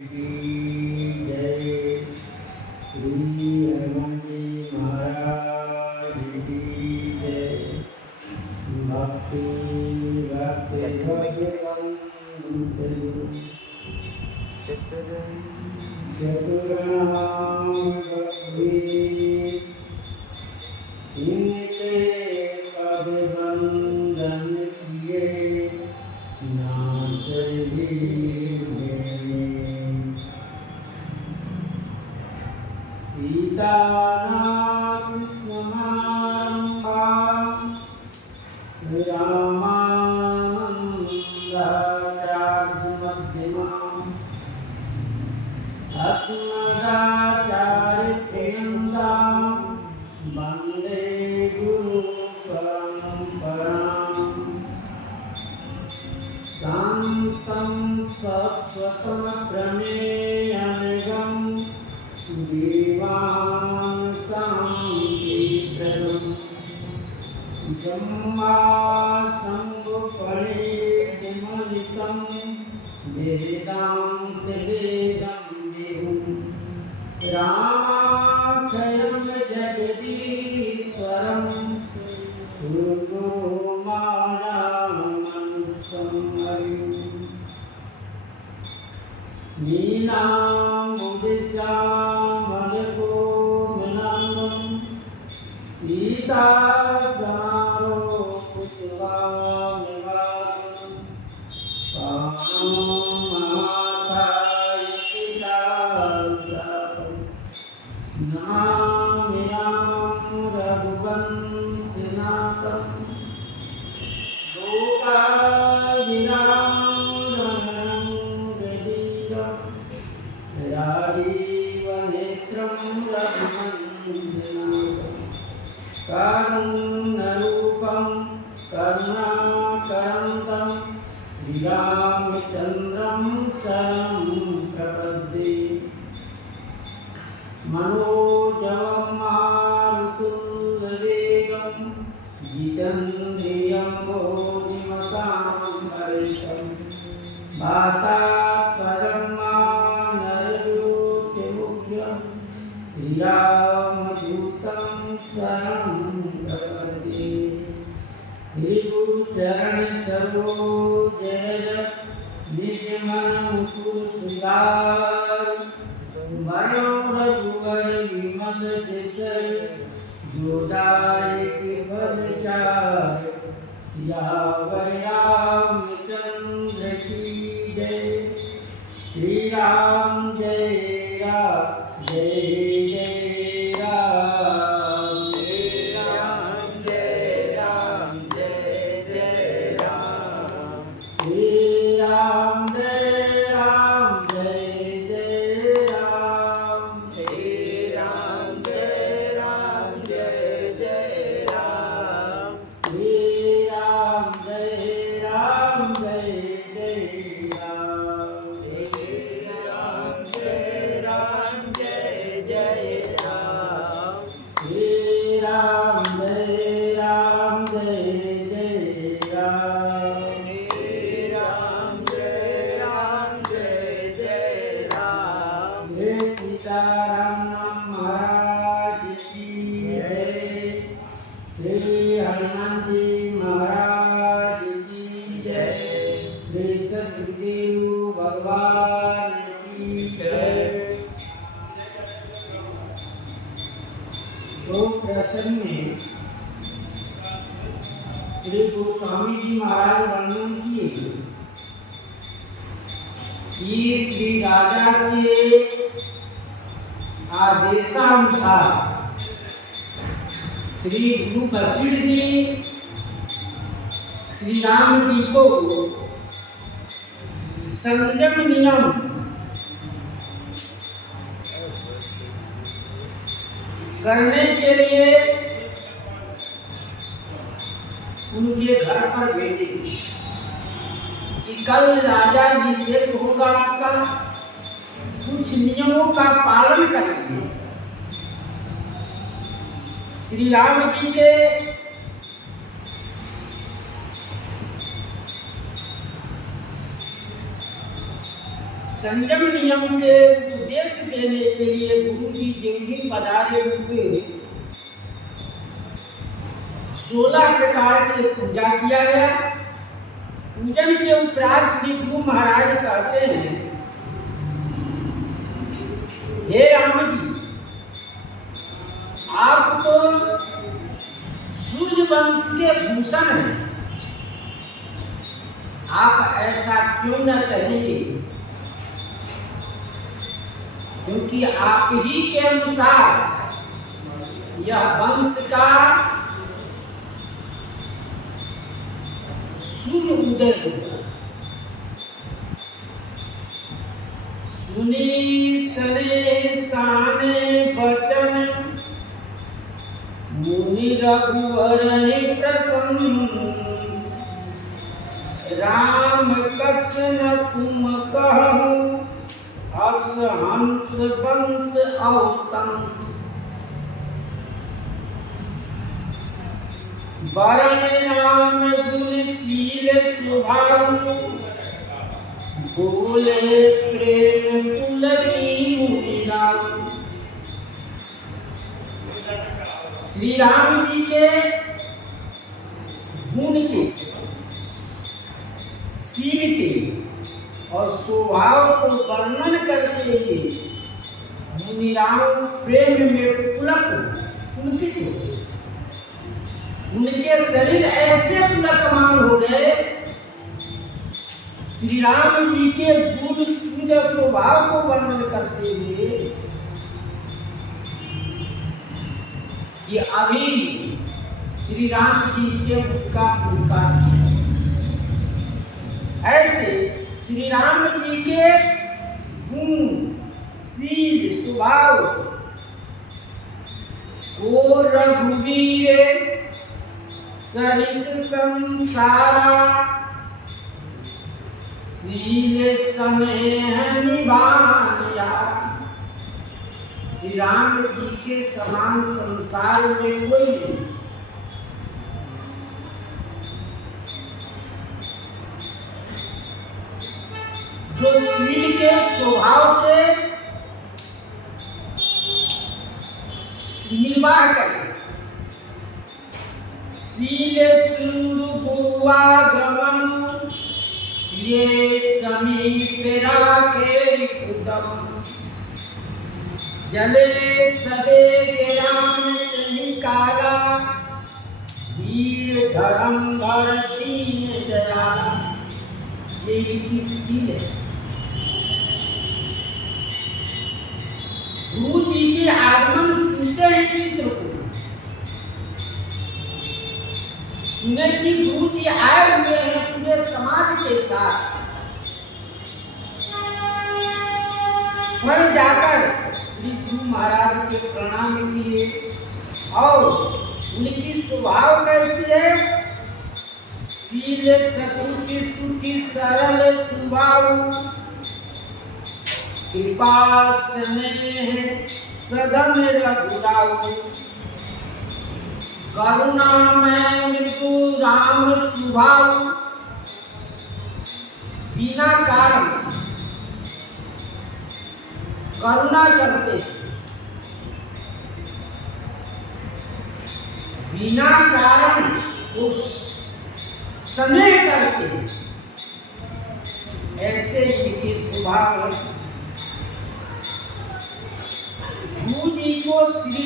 जय श्री हनुमान जी महाराज की जय। भक्ति भक्ति चतुराम इनके पद बंधन किए नाश सीतानाम समारंभां रामानन्दाचार्यमध्यमाम् अस्मदाचार्यपर्यन्तां वन्दे गुरुपरम्पराम् शान्तं शाश्वतं प्रमेयनिगं देवानां ब्रह्मासंगोपरिमलितं वेदान्तेदं विभुं रामाख्यं जगदीश्वरं गुरुमायामनुष्यं हरिं नीनामुदिशामलकोमलाङ्गं सीतासारो पुत्रवानिवासं नमाम्यहं रघुवंशनाथं राजीवनेत्रं रघुवंशनाथं कारुण्यरूपं करुणाकरन्तं श्रीरामचन्द्रं शरणं प्रपद्ये मनोजवं मारुतुल्यवेगं जितेन्द्रियं बुद्धिमतां वरिष्ठं वातात्परं नरयोतिमुख्यं श्रीरामदूतं शरणं प्रपद्ये श्रीगुरुचरण सरोज निजमन मुकुर सुधार मनोरघुवर विमल जसर जोदायक फल चार सियावर रामचंद्र की जय। श्री राम जय राम जय जय राम जय राम जय राम जय जय राम श्री राम जय राम जय जय राम श्री राम जय राम जय जय राम श्री राम जय राम जय जय राम श्री राम जय राम जय जय राम श्री राम जय राम जय जय राम श्री राम जय राम जय जय राम। जय सीताराम महाराज की जय। श्री हनुमान जी महाराज की जय। श्री सद्गुरुदेव भगवान की जय। तो प्रसंग में श्री गोस्वामी जी महाराज वर्णन किए कि श्री राजा के आदेशानुसार श्री गुरु वशिष्ठ जी श्री राम जी को संयम नियम करने के लिए उनके घर पर भेजे कि कल राजा अभिषेक होगा आपका, कुछ नियमों का पालन करेंगे। श्री राम जी के संयम नियम के उपदेश देने के लिए गुरु जी जिन्हीं पधारे हुए 16 प्रकार के पूजा किया गया। पूजन के उपरांत श्री गुरु महाराज कहते हैं, हे राम जी, आप तो सूर्य वंश के भूषण हैं, आप ऐसा क्यों न कहेंगे, क्योंकि आप ही के अनुसार यह वंश का सूर्य उदय होगा। सुनी सने साने बचन मुनि रघुवर प्रसन्न, राम कृष्ण तुम कहूँ हस हंस वंश अवतंस, वरण नाम गुणशील स्वभाव, बोले प्रेम कुलदीन राम। श्री राम जी के गुण के, शील के और स्वभाव को वर्णन करते हुए मुनिराम प्रेम में पुलक पुलकित हो गए। उनके शरीर ऐसे पुलकमान हो गए, श्री राम जी के गुण सुंदर स्वभाव को वर्णन करते हुए, कि अभी श्री राम जी से उनका ऐसे श्री राम जी के गुण शील स्वभाव को रघुवीर सरिस संसारा, शील समय निभाया। श्री राम जी के समान संसार में कोई नहीं। जो शील के स्वभाव के निर्वाह करे, शील सिंधु गुरुआगमन, ये समीप राखे उदम, जले सबे राम काला, वीर धर्म भर दीन दया। ये इनकी शील है। गुरु जी के आगमन सुनते हैं चित्रकूट, सुने कि गुरु जी आए हुए हैं पूरे समाज के साथ, वहीं जाकर श्री गुरु महाराज के प्रणाम किए। और उनकी स्वभाव कैसी है, शील सकुति सुखी सरल स्वभाव, कृपा स्नेह सदन रघुराव, करुणा में मृदु राम स्वभाव, बिना कारण करुणा करते, बिना कारण उस स्नेह करते, ऐसे इनके स्वभाव है। गुरु जी को श्री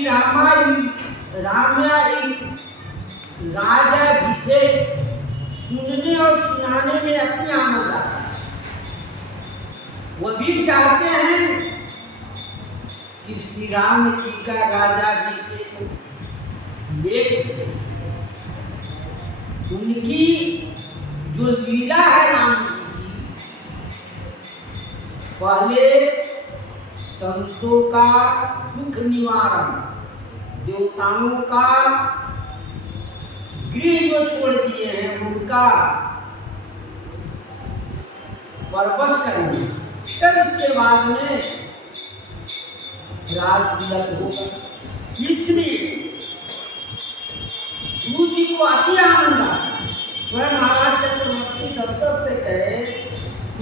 राजाभिषेक सुनने और सुनाने में अति आनंद आता है। वो भी चाहते हैं कि श्री राम जी का राजाभिषेक देख, उनकी जो लीला है राम जी की, पहले संतों का दुख निवारण, देवताओं का गृह जो छोड़ दिए हैं उनका परवश करना, तब उसके बाद में राज तिलक होगा। इसलिए गुरु जी को अति आनंद आया। स्वयं महाराज चक्रवर्ती दशरथ से कहे,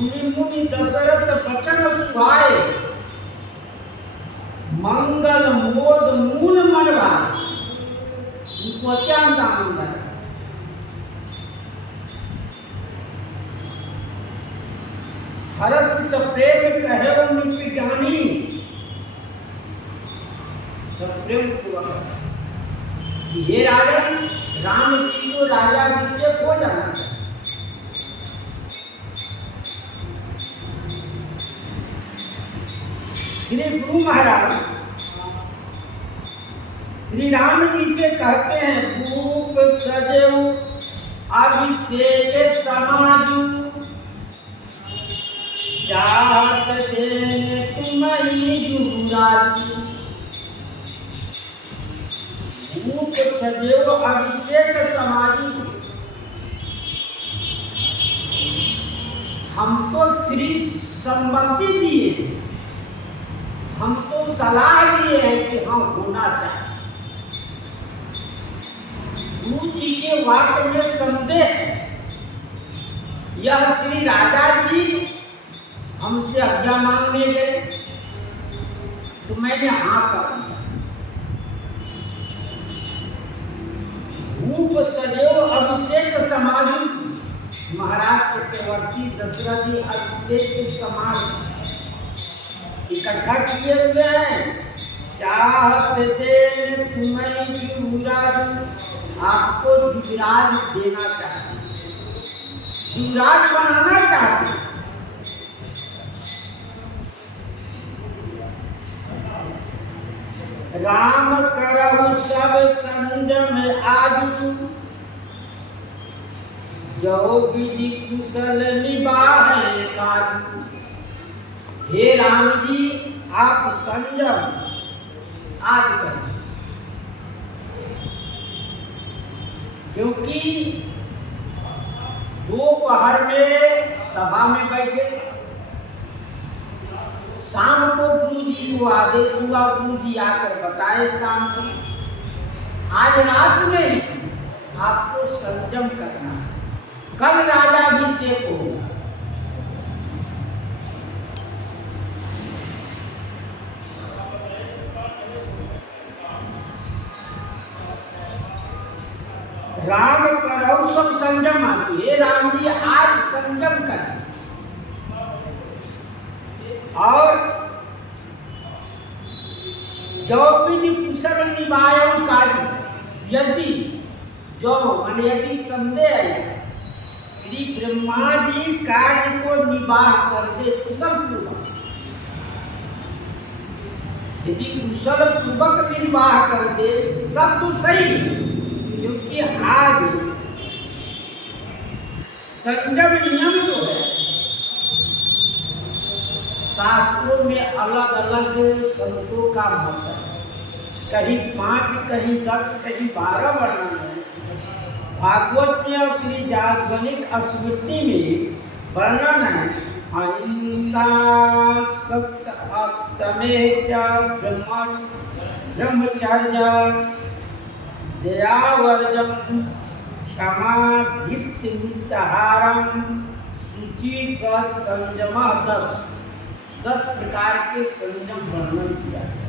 मुनि मुनि दशरथ बचन सुहाए, मंगल मोद मूल मन भाए। उनको अत्यंत आनंद आया। हरस सप्रेम कहे ज्ञानी, सप्रेम पूर्वक हे राजन, राम जी को राजा अभिषेक हो जाना चाहिए। श्री गुरु महाराज श्री राम जी से कहते हैं, भूप सजऊ अभिषेक समाजू, चाहत देने तुम्हारी जुहुराजू। भूप सजऊ अभिषेक समाजू, हम तो श्री संपत्ति दिए, हम तो सलाह दिए हैं कि हम होना चाहिए। गुरु जी के वाक्य में संदेह है। यह श्री राजा जी हमसे आज्ञा मांगने गए तो मैंने हाँ कर दिया। भूप सजो अभिषेक समाधि, महाराज चक्रवर्ती दशरथ जी अभिषेक समाज इकट्ठा किए हुए हैं। चाहत देन तुम्हें युवराज, आपको युवराज देना चाहते, युवराज बनाना चाहते। राम करहु सब संजम आजू, जो विधि कुशल निभाए काजू। हे राम जी, आप संयम आज करें, क्योंकि दोपहर में सभा में बैठे, शाम को गुरु जी को आदेश हुआ, गुरु जी आकर बताए शाम को, आज रात में आपको संयम करना, कल राजाभिषेक होगा। राम करहु सब संयम आदि, हे राम जी आज संयम करें। और जो विधि कुशल निभायं कार्य, यदि जो माने यदि संदेह है, श्री ब्रह्मा जी कार्य को निवाह कर दे कुशल पूर्वक, यदि कुशल पूर्वक निर्वाह कर दे तब तो सही। क्योंकि आज संयम नियम जो है शास्त्रों में अलग अलग संतों का मत है, कहीं 5 कहीं 10 कहीं 12 वर्णन है। भागवत में और श्री जागनिक स्मृति में वर्णन है, अहिंसा सत्य अष्टमे च ब्रह्मचर्य दयावर्जम क्षमा भित्तिमितहारम शुचि संयम। 10 प्रकार के संयम वर्णन किया है।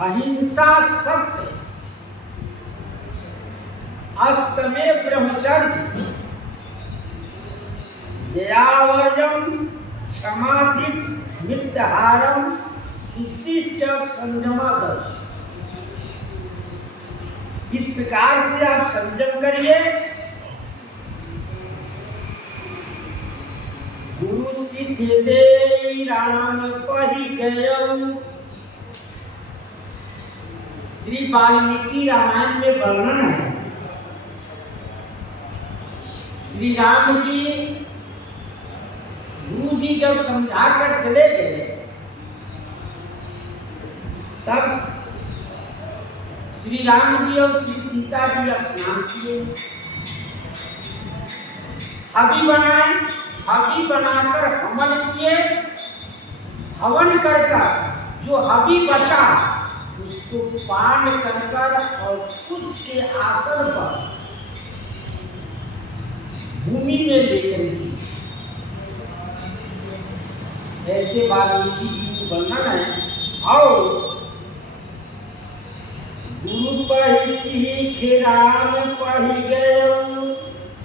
अहिंसा सत्य, अष्टमे ब्रह्मचर्य, दयावर्जम क्षमा भित्तिमितहारम संयम। 10 इस प्रकार से आप संयम करिए। गुरु सिख दे राम पही गयौ, श्री वाल्मीकि रामायण में वर्णन है। श्री राम जी गुरु जी जब समझा कर चले गए, तब श्री राम जी और श्री सीता जी स्नान किए, हवि बनाए, हवि बनाकर हवन किए। हवन कर जो हवि बचा उसको पान कर और उसके आसन पर भूमि में लेकर की। ऐसे वाल्मीकि जी को वर्णन है। और गुरु पहि सीख राम पहि गए,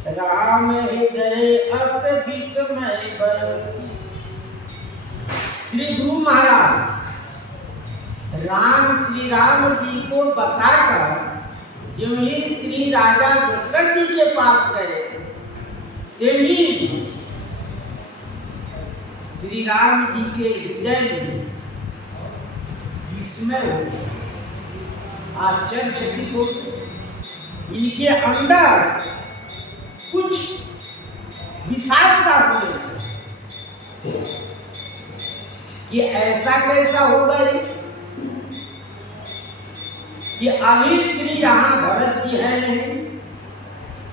राम हृदय अस विस्मय भय। श्री गुरु महाराज श्री राम जी को बताकर जो ही श्री राजा दशरथ जी के पास गए, तेभी श्री राम जी के हृदय में विस्मय हो गया, आश्चर्यचकित हो गए। इनके अंदर कुछ विशाल सा हुए कि ऐसा कैसा होगा कि अभी श्री जहां भरत जी है नहीं,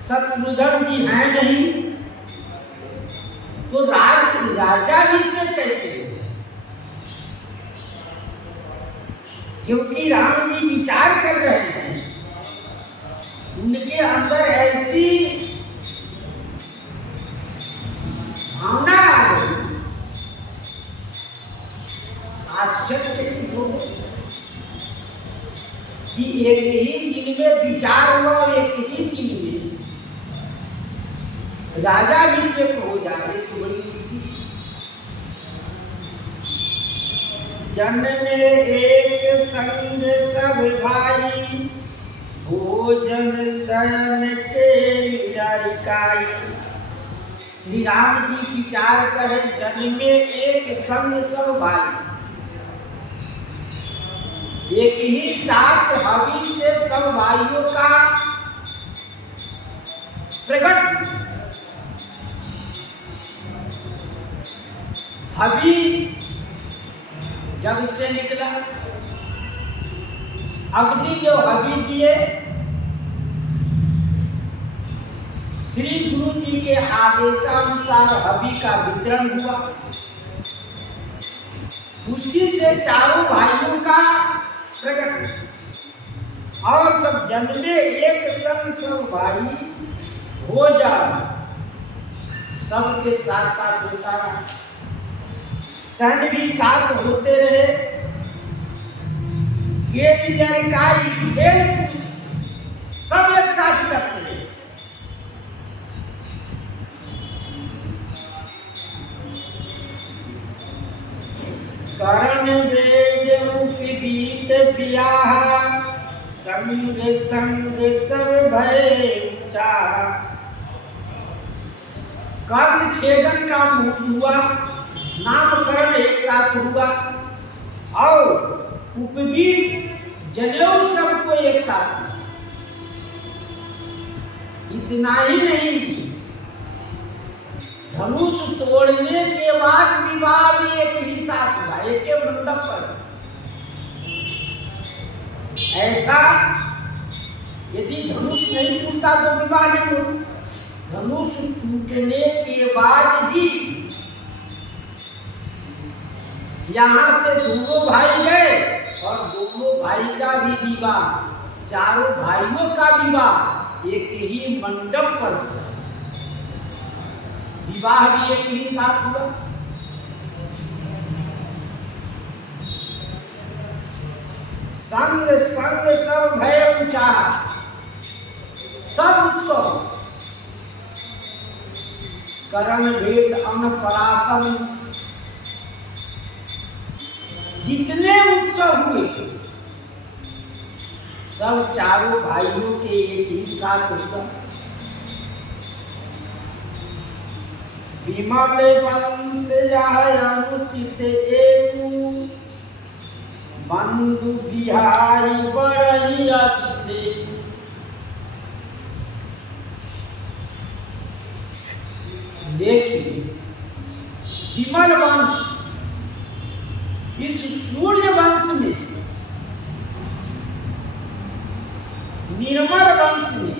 शत्रुघ्न जी है नहीं, तो राजा भी से कैसे हो? क्योंकि राम जी विचार कर रहे हैं, उनके अंदर ऐसी भावना आ गई, आश्चर्यचकित हो गए कि एक ही दिन में विचार हुआ और एक ही दिन में राजा भी से हो जाए तो बड़ी जन में एक संग सब भाई, भोजन शयन के जारिकाई। श्री राम जी विचार करे, जन में एक संग सब भाई, एक ही साथ हवि से सब भाइयों का प्रकट। हवि जब से निकला, अग्नि जो हवि दिए, श्री गुरु जी के आदेशानुसार हवि का वितरण हुआ। उसी से चारों भाइयों का प्रकट और सब जन्मे एक संग सब भाई हो जा, सबके साथ साथ होता रहा, सन भी साथ होते रहे। ये लड़काई खेल सब एक साथ करते रहे। करण वेद मुखी बीत बियाह, संग संग सब भय चाह। कर्ण छेदन का मुक्त हुआ, नामकरण एक साथ हुआ और उपवीत जनेऊ सबको एक साथ हुआ। इतना ही नहीं, धनुष तोड़ने के बाद विवाह भी एक ही साथ हुआ, एक के मंडप पर। ऐसा यदि धनुष नहीं टूटा तो विवाह नहीं होता। धनुष टूटने के बाद भी यहाँ से दोनों भाई गए और दोनों भाई का भी विवाह, चारों भाइयों का विवाह एक ही मंडप पर हुआ। विवाह भी एक ही साथ हुआ। संग संग सब भय ऊंचा, सब उत्सव करण भेद अन्नपराशन, जितने उत्सव हुए सब चारों भाइयों के एक ही साथ हुआ। विमल वंश जाय अनुचित एकु, बंधु बिहारी बड़ई अतिशय। देखिए, विमल वंश, इस सूर्य वंश में, निर्मल वंश में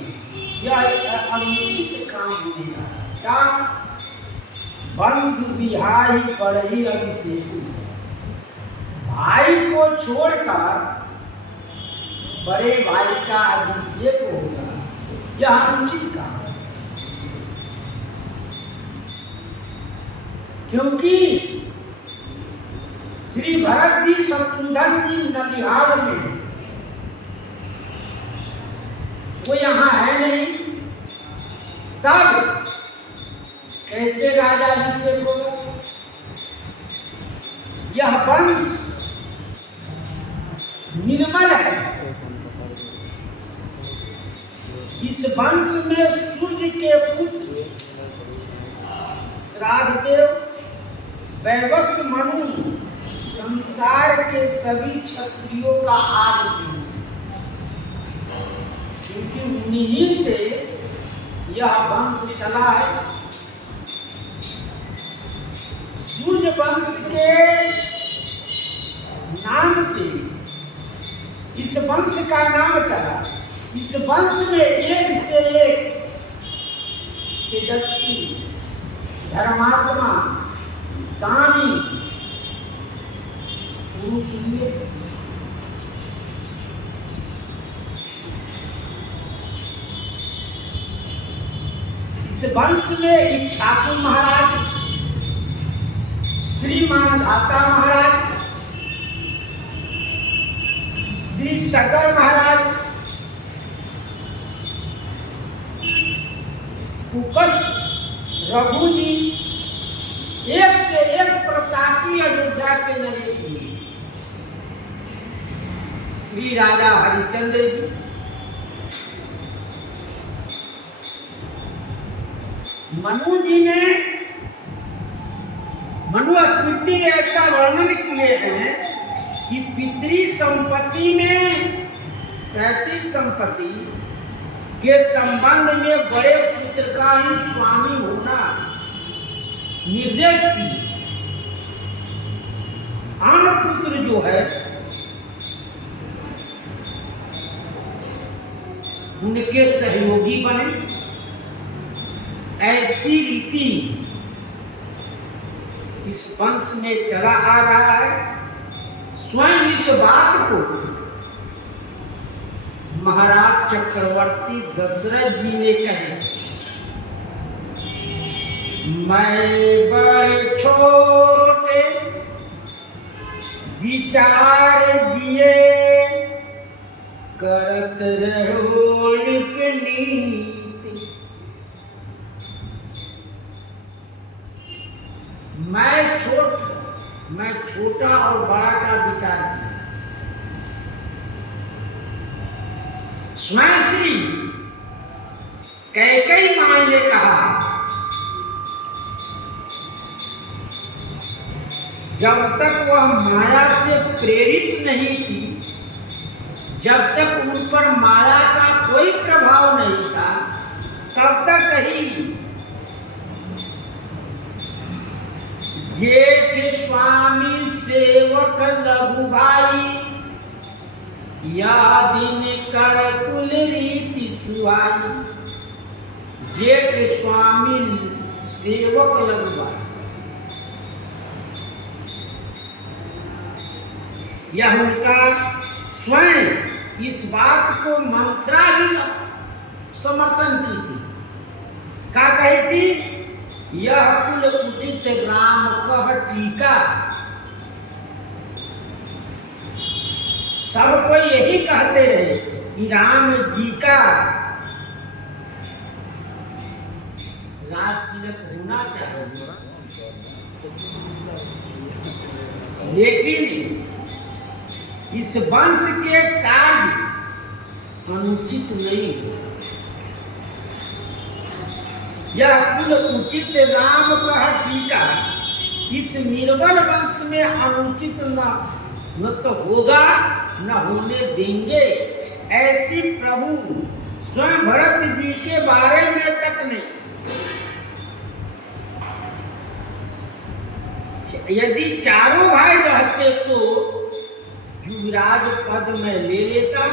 यह अनुचित काम हुआ। क्या? बंधु बिहारी बड़ई अभिषेक, भाई को छोड़कर बड़े भाई का अभिषेक होगा, यह अनुचित काम। क्योंकि श्री भरत जी शत्रुघ्न जी ननिहाल में, वो यहाँ है नहीं, तब कैसे राजा अभिषेक होगा? यह वंश निर्मल है। इस वंश में सूर्य के पुत्र श्राद्धदेव वैवस्व मनु संसार के सभी क्षत्रियों का आदि, क्योंकि उन्हीं से यह वंश चला है। सूर्य वंश के नाम से इस वंश का नाम चला। इस वंश में एक से एक तेजस्वी, धर्मात्मा, दानी पुरुष हुए। इस वंश में इक्ष्वाकु महाराज, श्रीमान धाता महाराज, श्री शकर महाराज, कुकस्ट, रघु जी, एक से एक प्रतापी अयोध्या के नरेश हुए। श्री राजा हरिश्चंद्र जी, मनु जी ने मनुस्मृति में ऐसा वर्णन किए हैं कि पितृ संपत्ति में पैतृक संपत्ति के संबंध में बड़े पुत्र का ही स्वामी होना निर्देश की। अन्य पुत्र जो है उनके सहयोगी बने, ऐसी रीति इस वंश में चला आ रहा है। स्वयं इस बात को महाराज चक्रवर्ती दशरथ जी ने कहे, मैं बड़े छोटे विचार जिए करत रहो नीति। मैं छोटा और बड़ा का विचार किया। स्वयं श्री कैकेयी मां ने कहा, जब तक वह माया से प्रेरित नहीं थी, जब तक उन पर माया का कोई प्रभाव नहीं था, तब तक कहीं जेठ स्वामी सेवक लघु भाई, या दिन कर कुल रीति सुहाई। जेठ स्वामी सेवक लघु भाई, यह उनका स्वयं इस बात को मंत्रा भी समर्थन की थी। क्या कही थी? यह कुल उचित राम कह टीका। सब कोई यही कहते रहे कि राम जी का राज तिलक होना चाहिए, लेकिन इस वंश के कार्य अनुचित नहीं हो। यह कुल उचित राम कह टीका, इस निर्बल वंश में अनुचित न तो होगा न होने देंगे। ऐसी प्रभु स्वयं भरत जी के बारे में तक नहीं। यदि चारों भाई रहते तो युवराज पद में ले लेता।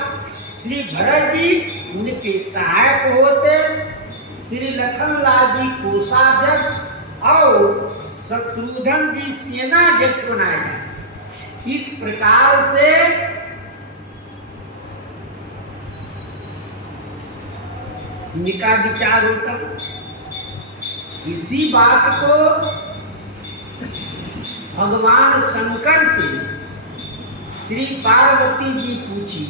श्री भरत जी उनके सहायक होते, श्री लखनलाल जी कोषाध्यक्ष और शत्रुघ्न जी सेनाध्यक्ष बनाए गए। इस प्रकार से इनका विचार होता। इसी बात को भगवान शंकर से श्री पार्वती जी पूछी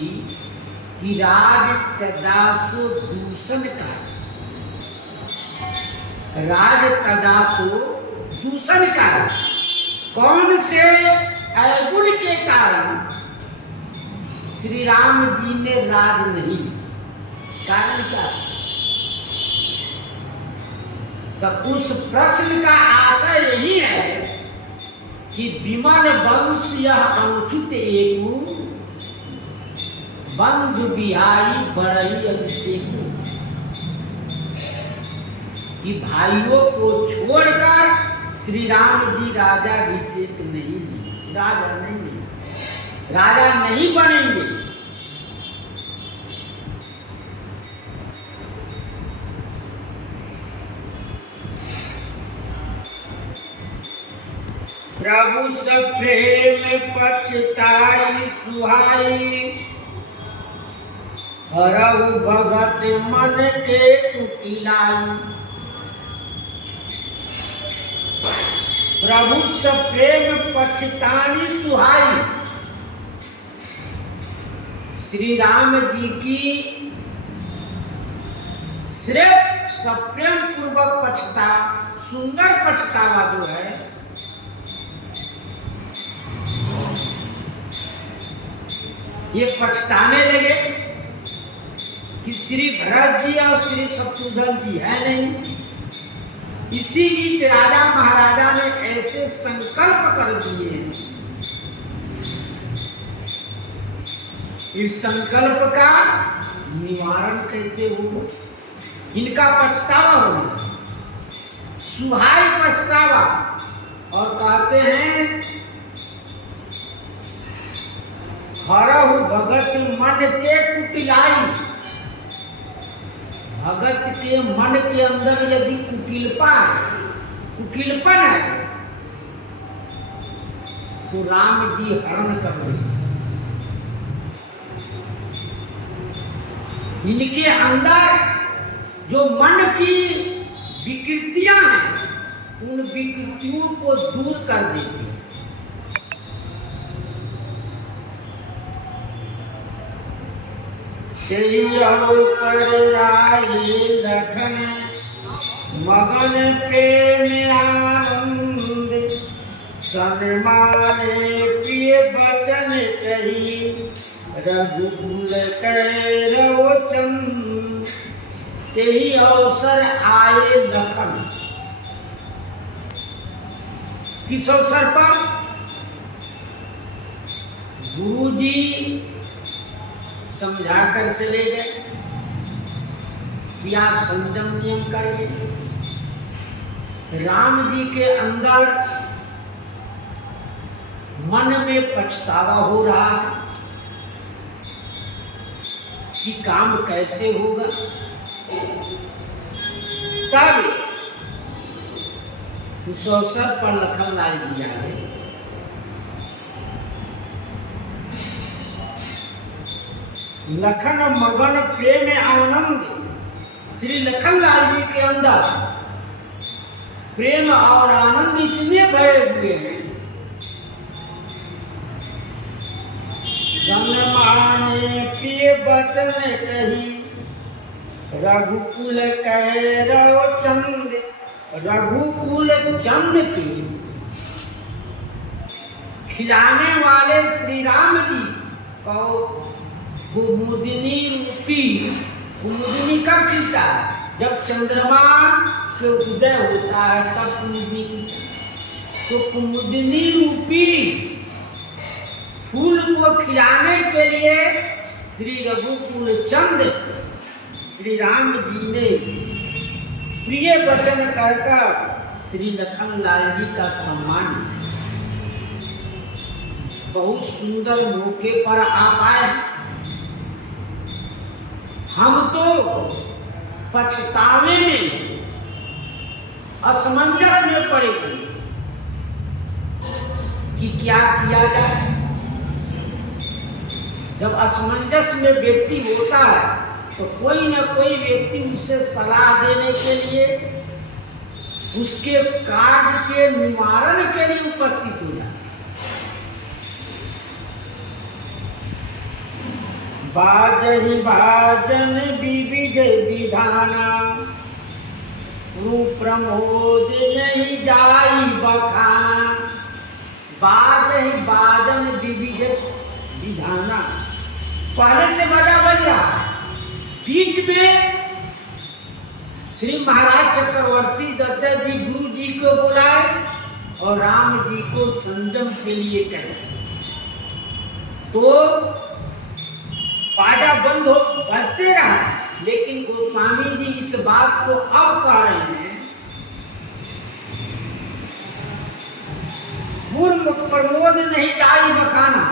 कि राज तदासो दूषण का, राज तदासो दूषण का, कौन से अवगुण के कारण श्री राम जी ने राज नहीं, कारण क्या? तो उस प्रश्न का आशय यही है कि विमल वंश यह अनुचित एकु, बंधु बिहारी बड़ई अभिषेक, कि भाइयों को छोड़कर श्री राम जी राजाभिषेक नहीं, राजा नहीं, राजा नहीं बनेंगे। प्रभु सब प्रेम पछताई सुहाई, हरहु भगत मन के कुटिलाई। प्रभु सब प्रेम पछताई सुहाई, श्री राम जी की सिर्फ सप्रेम पूर्वक पछता, सुंदर पछतावा जो है, ये पछताने लगे कि श्री भरत जी और श्री शत्रुघ्न जी है नहीं। इसी बीच राजा महाराजा ने ऐसे संकल्प कर दिए हैं, इस संकल्प का निवारण कैसे हो? इनका पछतावा होगा, सुहाई पछतावा, और कहते हैं हरहु भगत मन के कुटिलाई। भगत के मन के अंदर यदि कुटिलपन है तो राम जी हरण कर रहे। इनके अंदर जो मन की विकृतियां हैं, उन विकृतियों को दूर कर देते। अवसर आए लखन मगन प्रेम आनंद, सन्माने प्रिय बचन कही, रघुकुल कैरव चंद। यही अवसर आए लखन, किस अवसर पर? गुरु जी समझा कर चले गए कि आप संयम नियम करिए। राम जी के अंदर मन में पछतावा हो रहा है कि काम कैसे होगा। तब उस अवसर पर लखन लाल जी आ गए। लखन मगन प्रेम आनंद, श्री लखनलाल जी के अंदर प्रेम और आनंद इतने भरे हुए हैं। सन्माने प्रिय बचन कही, रघुकुल कैरव चंद। रघुकुल चंद के खिलाने वाले श्री राम जी को कुमुदिनी रूपी, कुमुदिनी कब खिलता है? जब चंद्रमा से उदय होता है तब कुमुदिनी। तो कुमुदिनी रूपी फूल को खिलाने के लिए श्री रघुकुल चंद श्री राम जी ने प्रिय वचन कहकर श्री लखनलाल जी का सम्मान। बहुत सुंदर मौके पर आप आए। हम तो पछतावे में, असमंजस में पड़े हुए कि क्या किया जाए। जब असमंजस में व्यक्ति होता है तो कोई न कोई व्यक्ति उसे सलाह देने के लिए, उसके कार्य के निवारण के लिए उपस्थित हो जाए। बाजहि भाजन विविध विधाना, प्रमोद नहीं जाई बखाना। बाजहि बाजन विविध विधाना, पहले से बजा बज रहा है, बीच में श्री महाराज चक्रवर्ती दशरथ जी गुरु जी को बुलाए और राम जी को संयम के लिए कहे। तो बाजा बंद हो बजते रहा, लेकिन गोस्वामी जी इस बात को अब कह रहे हैं, प्रमोद नहीं जाई बखाना।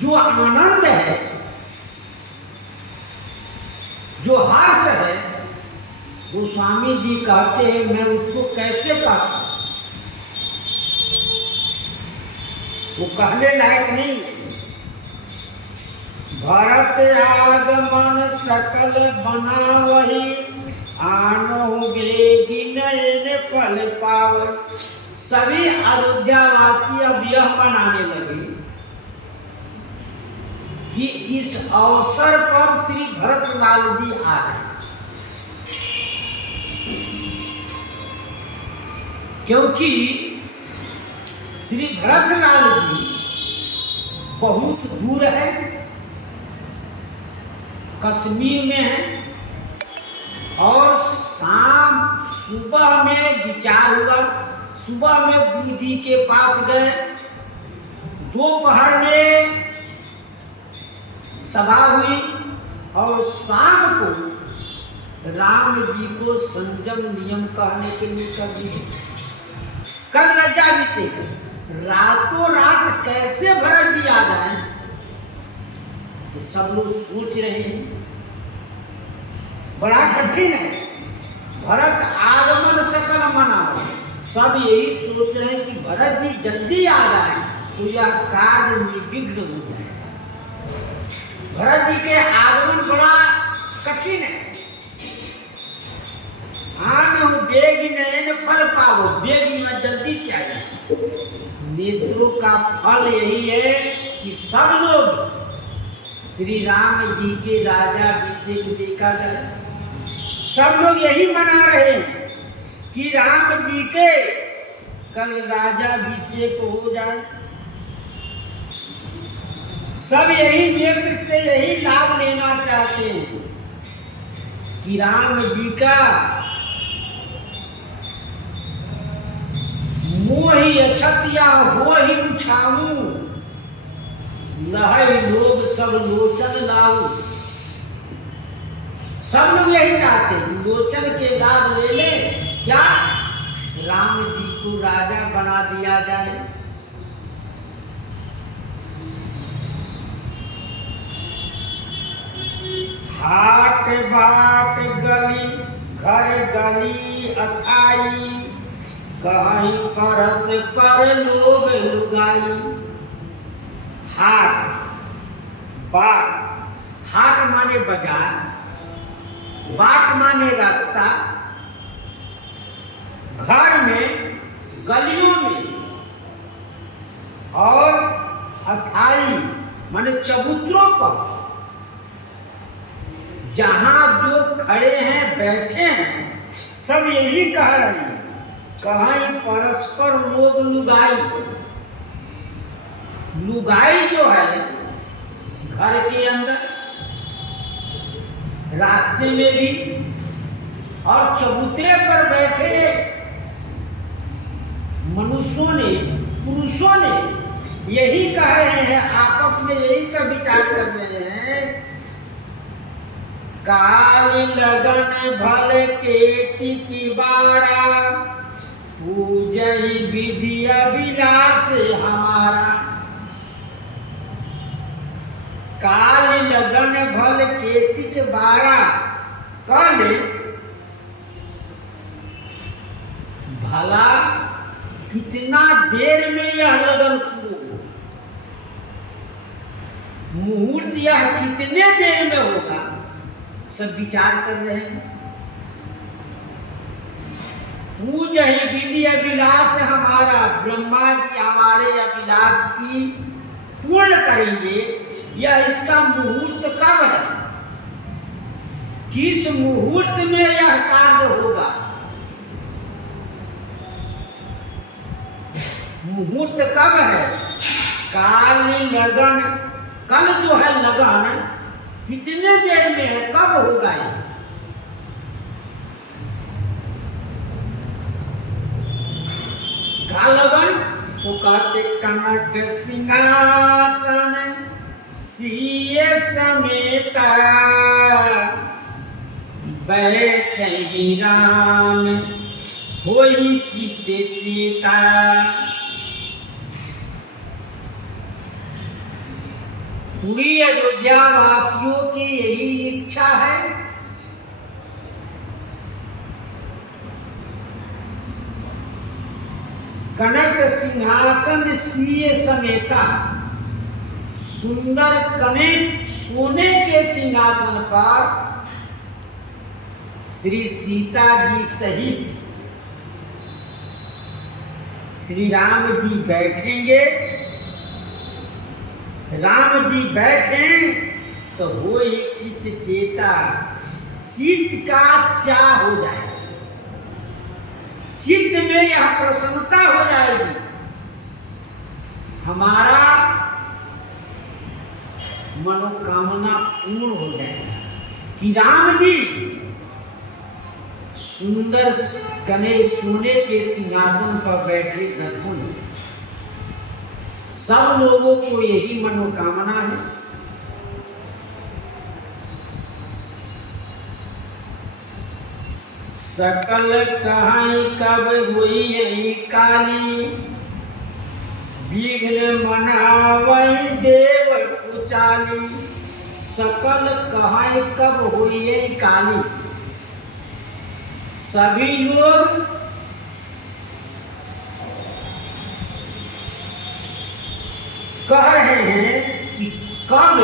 जो आनंद है, जो हर्ष है, गोस्वामी जी कहते हैं मैं उसको कैसे कहता, वो कहने लायक नहीं। भरत आगमन सकल बना वही, आनो बेगी नयन फल पावै। सभी अयोध्यावासी अब यह मनाने लगे कि इस अवसर पर श्री भरतलाल जी आ रहे, क्योंकि श्री भरतलाल जी बहुत दूर है, कश्मीर में है, और शाम सुबह में विचार हुआ, सुबह में गुरु जी के पास गए, दोपहर में सभा हुई और शाम को राम जी को संयम नियम कहने के लिए कर दिए। कल लज्जाभिषेक, रातों रात कैसे भरत जी आ जाए, सब लोग सोच रहे हैं, बड़ा कठिन है। भरत आगमन सकल मनावै, सब यही सोच रहे हैं कि भरत जी जल्दी आ जाए तो यह कार्य निर्विघ्न हो जाए। भरत जी के आगमन बड़ा कठिन है। आनो बेगी नयन फल पावो, बेगी में जल्दी से आ जाए। नेत्रों का फल यही है कि सब लोग श्री राम जी के राजाभिषेक देखा जाए। सब लोग यही मना रहे हैं कि राम जी के कल राजाभिषेक हो जाए। सब यही नेत्र से यही लाभ लेना चाहते हैं कि राम जी का मोहि अछतिया हो ही उछाऊ, लहै लोग सब लोचन लाऊ। सब लोग यही चाहते हैं, लोचन के लाभ ले ले, क्या राम जी को राजा बना दिया जाए। हाट बाट गली घर गली अथाई, कहीं परस पर लोग लुगाई। हाट बाट, हाट माने बाजार, बाट माने रास्ता, घर में, गलियों में, और अथाई माने चबूतरों पर, जहां जो खड़े हैं बैठे हैं, सब यही कह रहे हैं, कहीं परस्पर लोग लुगाई। लुगाई जो है घर के अंदर, रास्ते में भी, और चबूतरे पर बैठे मनुष्यों ने, पुरुषों ने यही कह रहे हैं, आपस में यही सब विचार कर रहे हैं, काली लगन भल केति की बारा, पूजई विधि अभिलाष हमारा। काली लगन भल केति के बारा, कल भला कितना देर में यह लगन शुरू हो, मुहूर्त यह कितने देर में होगा, सब विचार कर रहे हैं। पूजहि विधि अभिलाष हमारा, ब्रह्मा जी हमारे अभिलाष की पूर्ण करेंगे, यह इसका मुहूर्त कब है, किस मुहूर्त में यह कार्य होगा। मुहूर्त कब है, काल लगन, कल जो है लगन कितने देर में है, कब होगा ये। का लगन तो कहते कनक सिंहासन सिए समेता बैठे राम होई चित चेता। पूरी अयोध्या वासियों की यही इच्छा है। कनक सिंहासन सिए समेता, सुंदर कने सोने के सिंहासन पर श्री सीता जी सहित श्री राम जी बैठेंगे। राम जी बैठे तो वो ही चित्त चेता, चित्त का चाह हो जाए, चित्त में यह प्रसन्नता हो जाएगी, हमारा मनोकामना पूर्ण हो जाएगा कि राम जी सुंदर कने सोने के सिंहासन पर बैठे दर्शन। सब लोगों को यही मनोकामना है। सकल कहाई कब हुई यही काली, विघ्न मनावई देव कुचाली। सकल कहाई कब हुई यही काली, सभी लोग कह रहे हैं कि कब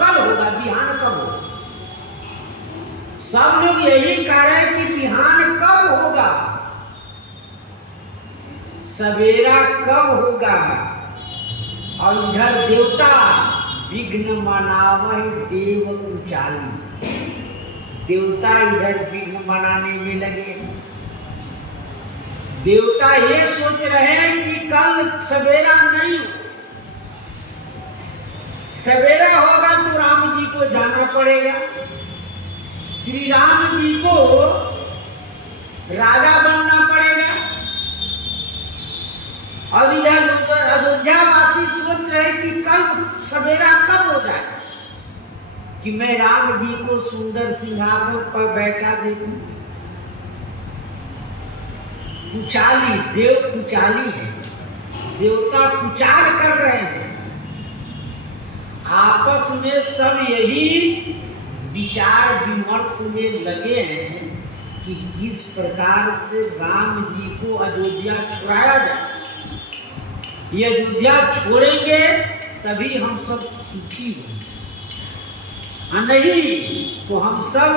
होगा, बिहान कब होगा। सब लोग यही कह रहे हैं कि बिहान कब होगा, सवेरा कब होगा। और इधर देवता विघ्न मनावहि देव कुचाली, देवता इधर विघ्न मनाने में लगे। देवता ये सोच रहे हैं कि कल सवेरा नहीं, सवेरा होगा तो राम जी को जाना पड़ेगा, श्री राम जी को राजा बनना पड़ेगा। और इधर अयोध्यावासी सोच रहे कि कल सवेरा कब हो जाए कि मैं राम जी को सुंदर सिंहासन पर बैठा देखूं। कुचाली, देव कुचाली है, देवता कुचाल कर रहे हैं। आपस में सब यही विचार विमर्श में लगे हैं कि किस प्रकार से राम जी को अयोध्या छुड़ाया जाए। ये अयोध्या छोड़ेंगे तभी हम सब सुखी होंगे, नहीं तो हम सब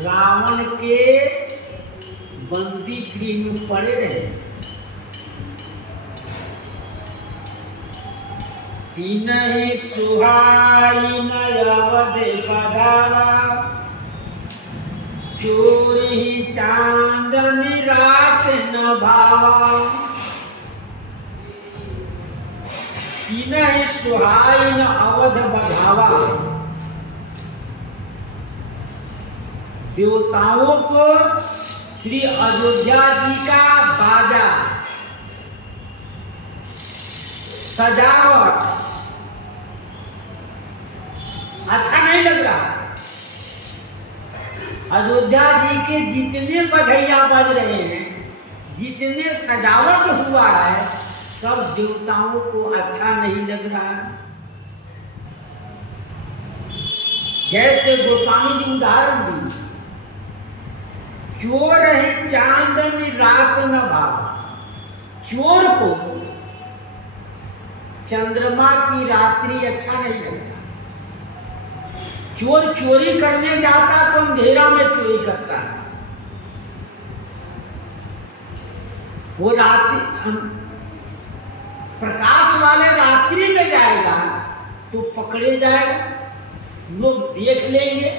रावण के बंदी गृह में पड़े रहे। तीनहि सुहाई न अवध बधावा, चोरी चांदनी रात न भावा। तीनहि सुहाई न अवध बधावा, देवताओं को श्री अयोध्या जी का बाजा सजावट अच्छा नहीं लग रहा। अयोध्या जी के जितने बधैया बज रहे हैं, जितने सजावट हुआ है, सब देवताओं को अच्छा नहीं लग रहा है। जैसे गोस्वामी जी उदाहरण दी, चोर ही चांदनी रात न भावा। चोर को चंद्रमा की रात्रि अच्छा नहीं लगता। चोर चोरी करने जाता तो अंधेरा में चोरी करता है, वो रात्रि प्रकाश वाले रात्रि में जाएगा तो पकड़े जाएगा, लोग देख लेंगे,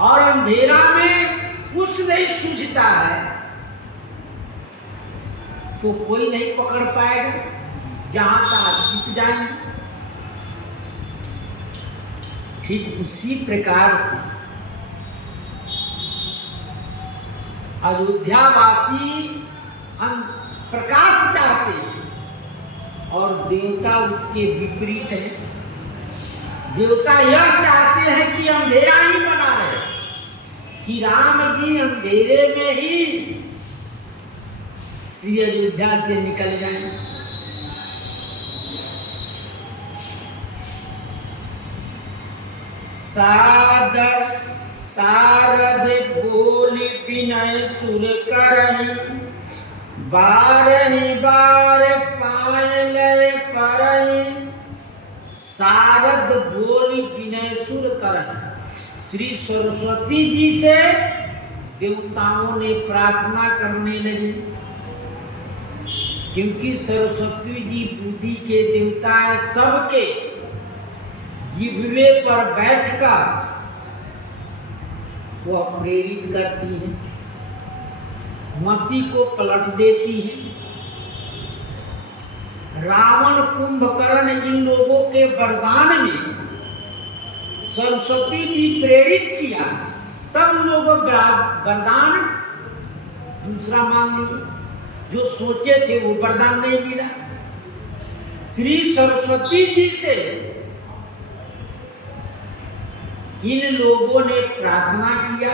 और अंधेरा में कुछ नहीं सूझता है तो कोई नहीं पकड़ पाएगा, जहां तक छिप जाएंगे। ठीक उसी प्रकार से अयोध्यावासी प्रकाश चाहते हैं और देवता उसके विपरीत है। देवता यह चाहते हैं कि अंधेरा ही बना रहे, कि राम जी अंधेरे में ही श्री अयोध्या से निकल जाए। सादर सारद बोल विनय सुर करहि, बारहि बार पाए लय परहि। सारद बोल विनय सुर करहि, श्री सरस्वती जी से देवताओं ने प्रार्थना करने लगे, क्योंकि सरस्वती जी बुद्धि के देवता है। सबके जिह्वे पर बैठकर वह प्रेरित करती है, मति को पलट देती है। रावण कुंभकर्ण इन लोगों के वरदान में सरस्वती जी प्रेरित किया, तब लोगों वरदान दूसरा मांग लिया, जो सोचे थे वो वरदान नहीं मिला। श्री सरस्वती जी से इन लोगों ने प्रार्थना किया,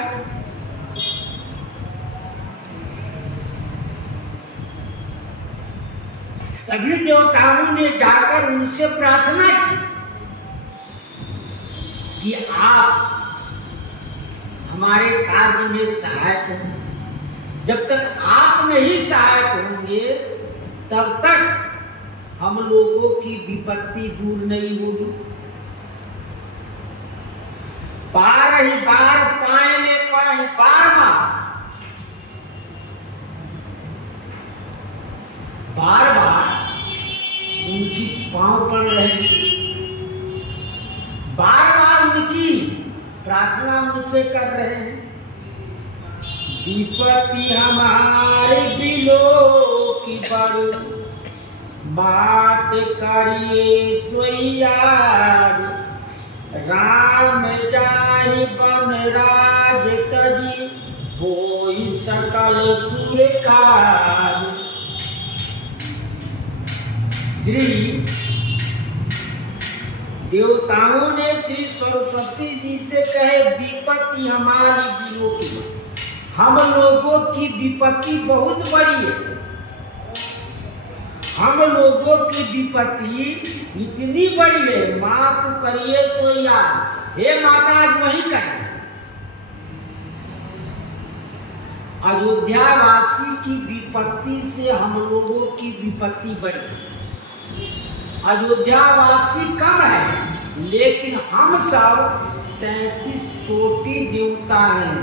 सभी देवताओं ने जाकर उनसे प्रार्थना की कि आप हमारे कार्य में सहायक हों। जब तक आप नहीं सहायक होंगे तब तक हम लोगों की विपत्ति दूर नहीं होगी। बार ही बार पाए ले पाए, बार बार उनकी पांव पड़ रहे, बार उनकी प्रार्थना मुझसे कर रहे हैं। विपत्ति हमारे बिलो की बड़ू, बात करिए सोयार। राम जाहि बन राज तजी, होई सकल सुर कार। श्री देवताओं ने श्री सरस्वती जी से कहे, विपत्ति हमारी दिलों की, हम लोगों की विपत्ति बहुत बड़ी है। हम लोगों की विपत्ति इतनी बड़ी है, माँ को करिए तो याद, हे माता आज वही करें। अयोध्यावासी की विपत्ति से हम लोगों की विपत्ति बड़ी। अयोध्यावासी कम है, लेकिन हम सब 33 कोटि देवता हैं।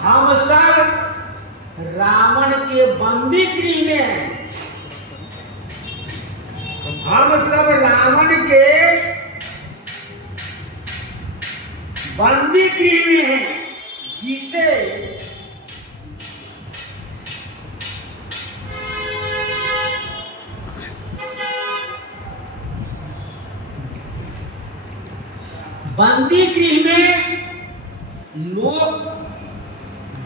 हम सब रावण के बंदी गृह में हैं। हम सब रावण के बंदी गृह में हैं, जिसे बंदी गृह में लोग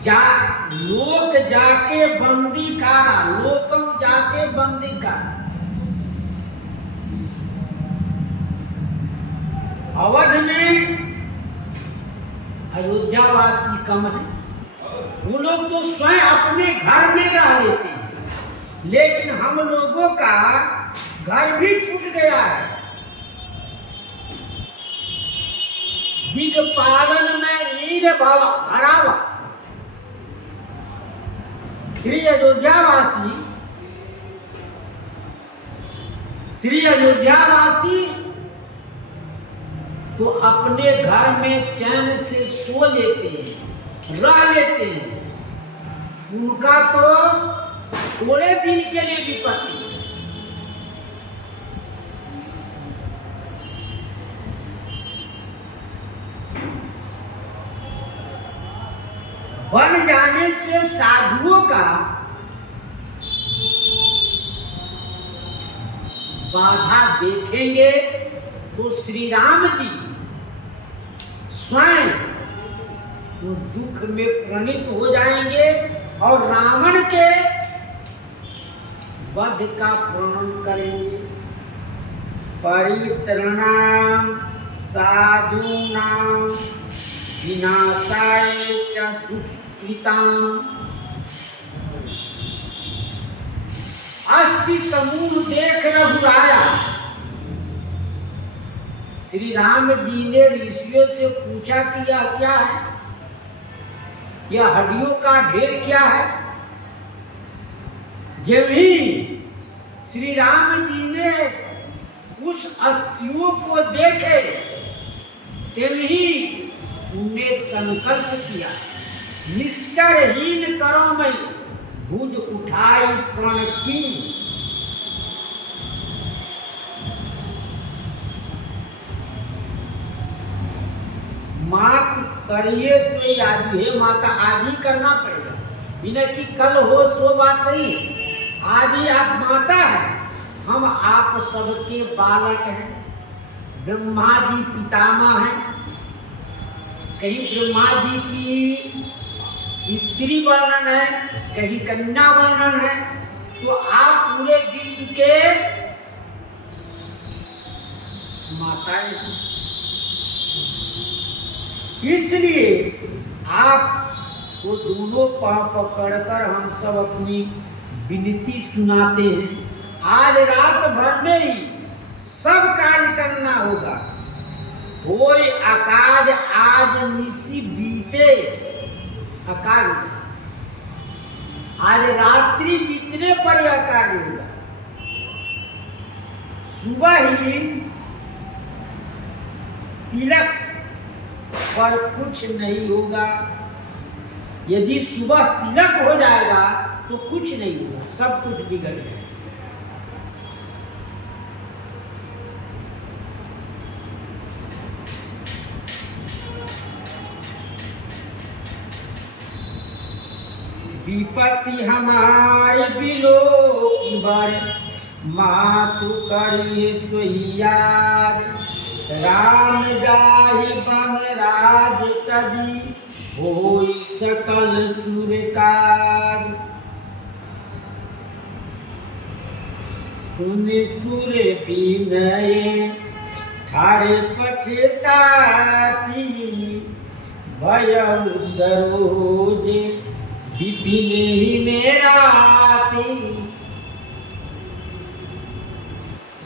जाके बंदी खाना, लोकम जाके बंदी खाना। अवध में अयोध्यावासी कम है, वो लोग तो स्वयं अपने घर में रह लेते हैं, लेकिन हम लोगों का घर भी छूट गया है। दिग्पालन में नीर भरावा। श्री अयोध्यावासी तो अपने घर में चैन से सो लेते हैं, रह लेते हैं। उनका तो थोड़े दिन के लिए विपत्ति, से साधुओं का बाधा देखेंगे तो श्री राम जी स्वयं वो दुख में प्रणित हो जाएंगे और रावण के वध का प्रणन करेंगे। परित्रणाम साधूनां विनाशाय च दुष्कृताम्। अस्थि समूह देख रघुराया। श्री राम जी ने ऋषियों से पूछा कि यह क्या है, यह हड्डियों का ढेर क्या है। जब ही श्री राम जी ने उस अस्थियों को देखे तभी उन्हें संकल्प किया, निश्चरहीन करो मैं भुज उठाई प्रण की। मात करिए सो आज, हे माता आज ही करना पड़ेगा, बिना कि कल हो सो बात नहीं। आज ही आप माता है, हम आप सबके बालक हैं। ब्रह्मा जी पितामह हैं, कहीं ब्रह्मा जी की स्त्री वर्णन है, कहीं कन्या वर्णन है, तो आप पूरे विश्व के माताएं हैं। इसलिए आपको दोनों पांव पकड़कर हम सब अपनी विनती सुनाते हैं। आज रात भर में ही सब कार्य करना होगा। कोई अकाज आज निशी बीते, अकाज आज रात्रि बीतने पर यह कार्य होगा। सुबह ही तिलक पर कुछ नहीं होगा। यदि सुबह तिलक हो जाएगा तो कुछ नहीं होगा, सब कुछ बिगड़ जाएगा। विपत्ति हमारे बिलो की बार मातु करिए सोहियाद। राम जाहि बन राज तजी होई सकल सुरकार। सुन सुर विनय ठारे पछताती। भयउ सरोज विपिन ही मेराती।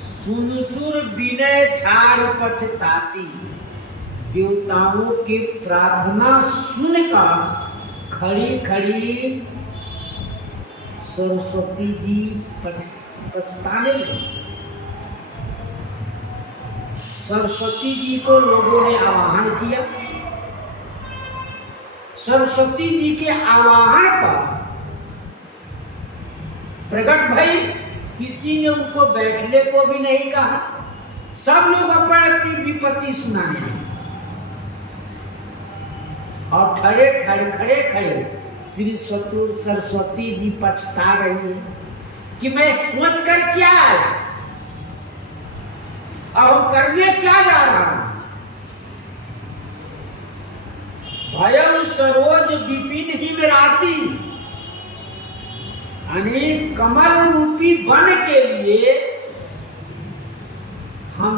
सुन सुर विनय ठार पछताती। देवताओं की प्रार्थना सुनकर खड़ी खड़ी सरस्वती जी पछताने लगी। सरस्वती जी को लोगों ने आवाहन किया। सरस्वती जी के आवाहन पर प्रकट भई, किसी ने उनको बैठने को भी नहीं कहा। सब लोग अपनी विपत्ति सुनाने लगे और खड़े खड़े श्री सरस्वती जी पछता रही है कि मैं सोच कर क्या आया और करने क्या जा रहा हूं। भयउ सरोज विपिन ही मेराती। अनेक कमल रूपी वन के लिए हम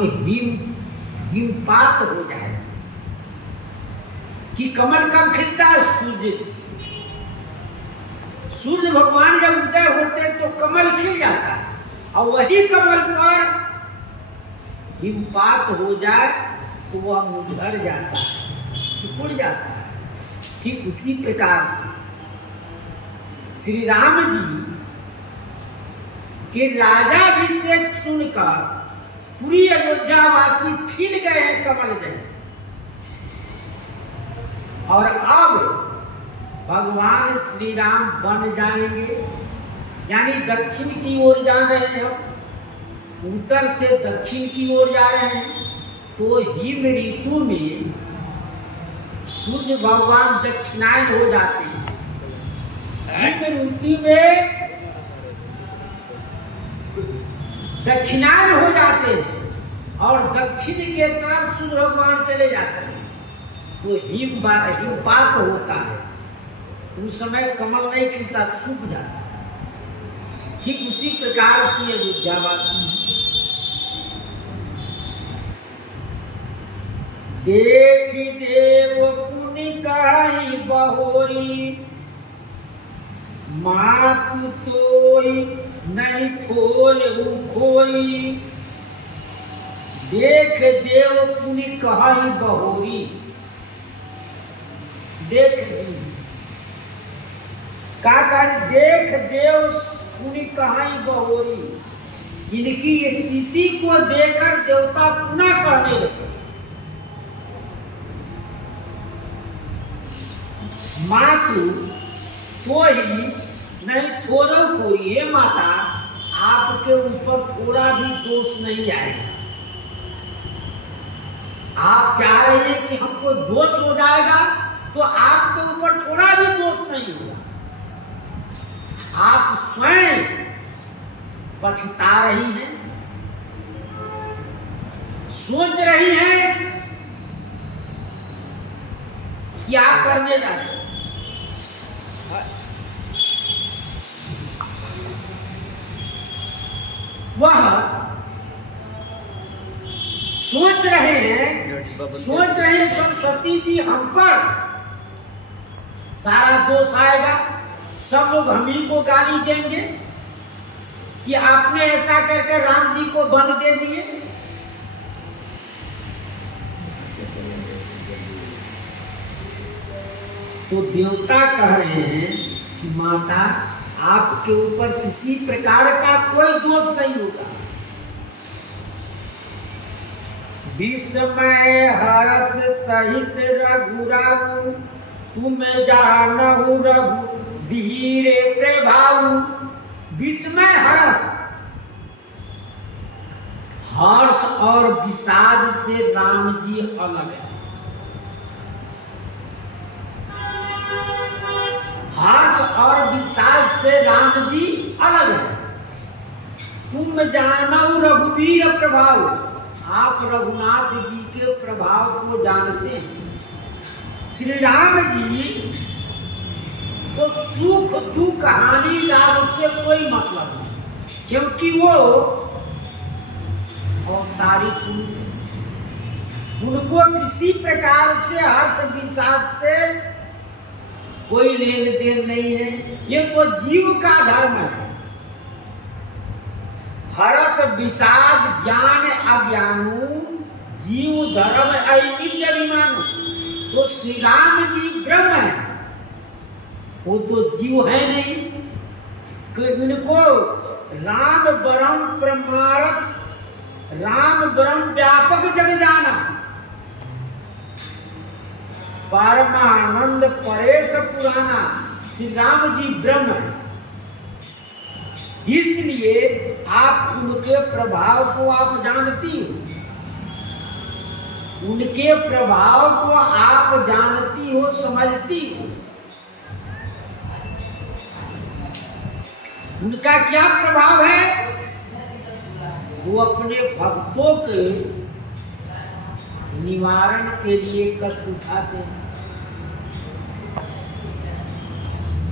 हिमपात हो जाए कि कमल कब खिलता है? सूर्य से। सूर्य भगवान जब उदय होते तो कमल खिल जाता है और वही कमल पर हिमपात हो जाए तो वह मुरझड़ जाता है, सिकुड़ जाता है। ठीक उसी प्रकार से श्री राम जी के राजाभिषेक सुनकर पूरी अयोध्यावासी खिल गए हैं कमल जैसे। और अब भगवान श्री राम बन जाएंगे, यानी दक्षिण की ओर जा रहे हैं। हम उत्तर से दक्षिण की ओर जा रहे हैं तो हिम ऋतु में सूर्य भगवान दक्षिणायन हो जाते हैं रुचि में दक्षिणायन हो जाते हैं और दक्षिण के तरफ सूर्य भगवान चले जाते हैं, तो हिमपात होता है। उस समय कमल नहीं खिलता, सूख जाता। ठीक उसी प्रकार से अयोध्यावासी देखी देव पुनि काहि बहोरी, मातु तोई नहीं थोर खोई। देख देव पुनि कहाई बहोरी, देख का कर देख देव पुनि कहाई बहोरी। इनकी स्थिति को देखकर देवता पुनः कहने लगे, मातु तो ही नहीं थोड़ा कोई, ये माता आपके ऊपर थोड़ा भी दोष नहीं आएगा। आप चाह रही हैं कि हमको दोष हो जाएगा, तो आपके ऊपर थोड़ा भी दोष नहीं होगा। आप स्वयं पछता रही हैं, सोच रही हैं क्या करने जा रही। वह सोच रहे हैं सरस्वती जी हम पर सारा दोष आएगा, सब लोग हम ही को गाली देंगे कि आपने ऐसा करके राम जी को वन दे दिए। तो देवता कह रहे हैं कि माता आपके ऊपर किसी प्रकार का कोई दोष नहीं होगा। विस्मय हर्ष सहित रघुराऊ, तुम जानहु रघुवीर प्रभाऊ। विस्मय हर्ष और विषाद से राम जी अलग है। हर्ष और विषाद से राम जी अलग है। तुम जानहु रघुवीर प्रभाव, आप रघुनाथ जी के प्रभाव को जानते हैं। श्री राम जी तो सुख दुख हानि लाभ से कोई मतलब नहीं, क्योंकि वो अवतारी पुरुष है। उनको किसी प्रकार से हर्ष विषाद से कोई लेन देन नहीं है। ये तो जीव का धर्म है। हर्ष विषाद ज्ञान अज्ञानु, जीव धर्म अनित्य अभिमानु। तो श्री राम जी ब्रह्म है, वो तो जीव है नहीं कि इनको राम ब्रह्म प्रमाणत, राम ब्रह्म व्यापक जग जाना, परमानंद परेश पुराना। श्री राम जी ब्रह्म है, इसलिए आप उनके प्रभाव को आप जानती हो, उनके प्रभाव को आप जानती हो, समझती हो। उनका क्या प्रभाव है? वो अपने भक्तों के निवारण के लिए कष्ट उठाते हैं।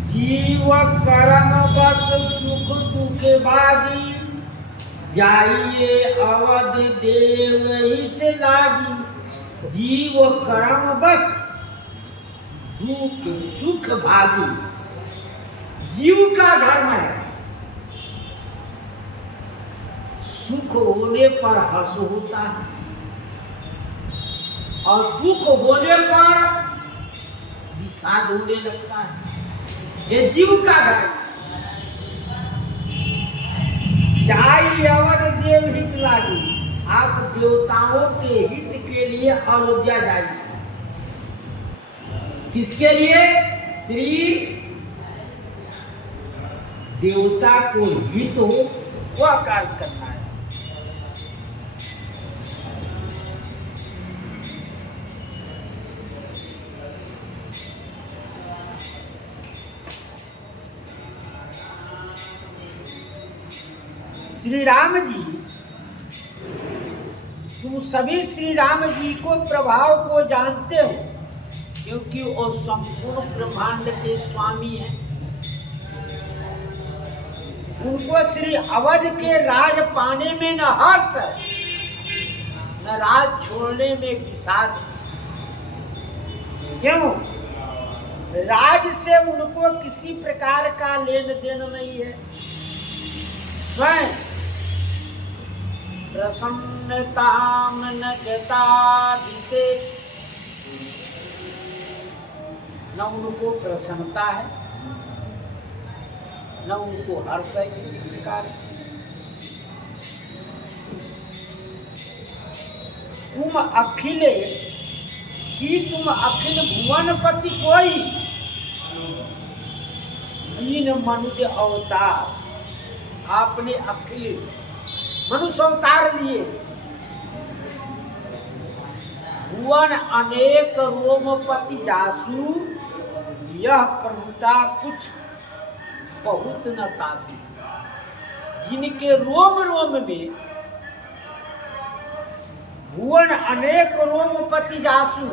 जीव कर्म बस सुख दुख बागी, जाइए अवध देव हित लागी। जीव कर्म बस दुख सुख भागी, जीव का धर्म है। सुख होने पर हर्ष होता है और दुख होने पर विषाद होने लगता है। ये जीव का धर्म। जाई अवध देव हित लागी, आप देवताओं के हित के लिए अयोध्या जाइए। किसके लिए? श्री देवता को हित हो वह कार्य करना है। श्री राम जी, तुम सभी श्री राम जी को प्रभाव को जानते हो, क्योंकि वो संपूर्ण ब्रह्मांड के स्वामी हैं। उनको श्री अवध के राज पाने में न हर्ष है, न राज छोड़ने में विषाद। क्यों? राज से उनको किसी प्रकार का लेन देन नहीं है। स्वयं प्रसन्नता न गता विशेष, न उनको प्रसन्नता है न उनको हर्ष है किसी प्रकार। तुम अखिले कि तुम अखिल भुवनपति कोई, दीन मनुज अवतार। आपने अखिल मनुष्य अवतार लिए, भुवन अनेक रोमपति जासु, यह प्रभुता कुछ बहुत न तासु। जिनके रोम रोम में, भुवन अनेक रोमपति जासु,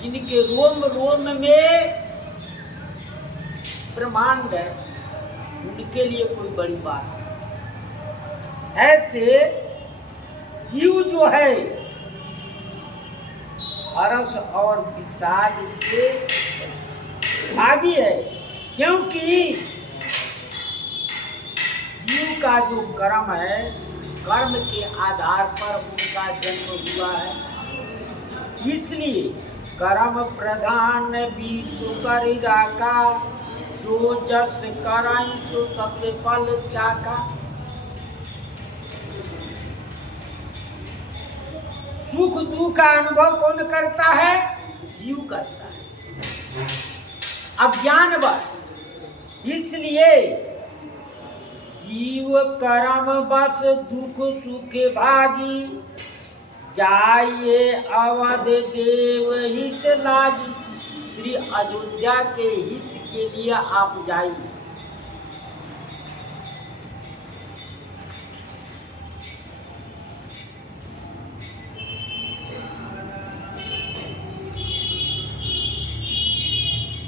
जिनके रोम रोम में ब्रह्मांड है, उनके लिए कोई बड़ी बात है। ऐसे जीव जो है हर्ष और विषाद से भागी है, क्योंकि जीव का जो कर्म है, कर्म के आधार पर उनका जन्म हुआ है। इसलिए कर्म प्रधान विश्व कर राका, जो जस कराई तो तब फल चाका। सुख दुख का अनुभव कौन करता है? जीव करता है, अज्ञानवश। इसलिए जीव कर्म बस दुख सुख भागी, जाइए अवध देव हित लागी। श्री अयोध्या के हित के लिए आप जाइए।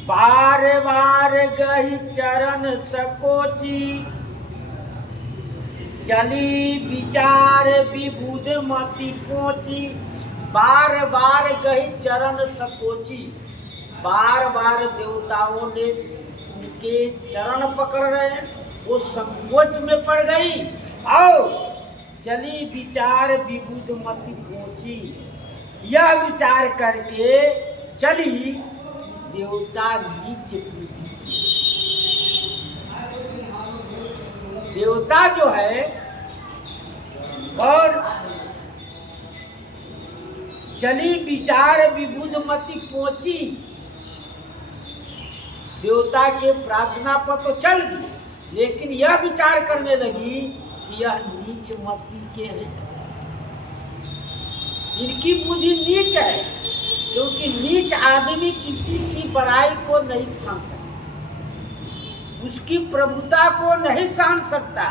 बार बार गही चरण सकोची, चली विचार विबुध मति पहुंची। बार बार गही चरण सकोची, बार बार देवताओं ने उनके चरण पकड़ रहे, वो संकोच में पड़ गई और चली विचार विबुध मति पहुंची। यह विचार करके चली देवता नीच कूदी। देवता जो है और चली विचार विबुध मति पहुंची, देवता के प्रार्थना पर तो चल गई, लेकिन यह विचार करने लगी कि यह नीच मति के हैं, इनकी बुद्धि नीच है। क्योंकि नीच आदमी किसी की बड़ाई को नहीं सहन सकता, उसकी प्रभुता को नहीं सहन सकता।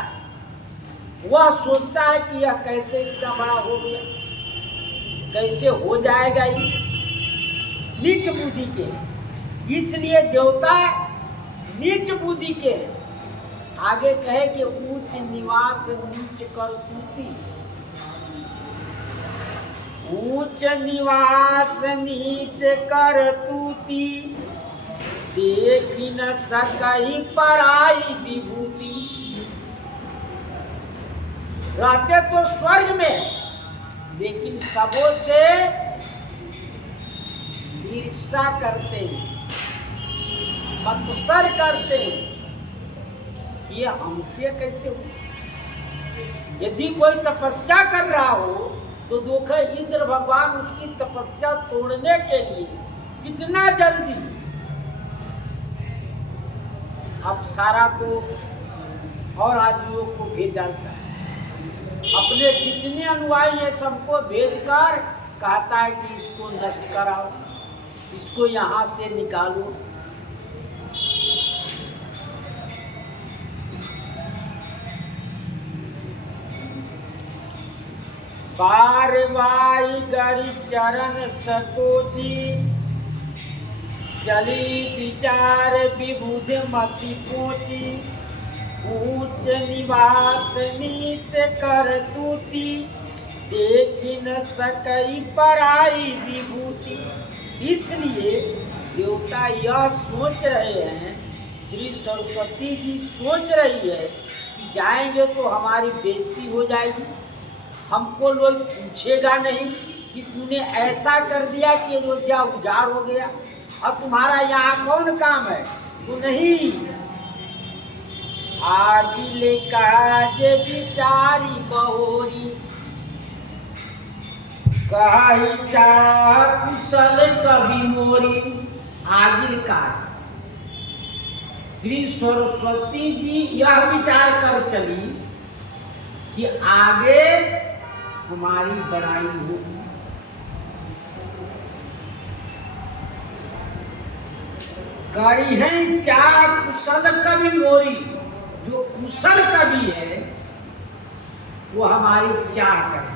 वह सोचता है कि यह कैसे इतना बड़ा हो गया, कैसे हो जाएगा, इस नीच बुद्धि के। इसलिए देवता नीच बुद्धि के। आगे कहे कि ऊंच निवास नीच करतूती, ऊंच निवास नीच करतूती, देख न सकही पराई विभूति। रहते तो स्वर्ग में, लेकिन सबों से ईर्ष्या करते हैं, मत्सर करते हैं, ये हमसे कैसे हो। यदि कोई तपस्या कर रहा हो तो देखो इंद्र भगवान उसकी तपस्या तोड़ने के लिए कितना जल्दी अप्सरा को और आदमियों को भेज डालता है। अपने जितने अनुयायी हैं सबको भेजकर कहता है कि इसको नष्ट कराओ, इसको यहाँ से निकालो। बारवाई गरि चरण सकोजी, चली विचार विबुध मति पोची, ऊंच निवास नीच कर तूती, देख न सकई पराई विभूति। इसलिए देवता यह सोच रहे हैं, श्री सरस्वती जी सोच रही है कि जाएंगे तो हमारी बेइज्जती हो जाएगी, हमको लोग पूछेगा नहीं कि तूने ऐसा कर दिया कि अयोध्या उजाड़ हो गया, अब तुम्हारा यहाँ कौन काम है। तो नहीं, आगे कहा जे विचारी बहोरी, कहा चार कुशल कवि मोरी। आगे कहा श्री सरस्वती जी यह विचार कर चली कि आगे हमारी बड़ाई होगी, करी है चार कुशल कवि मोरी। जो कुशल कवि है वो हमारी चाह करे।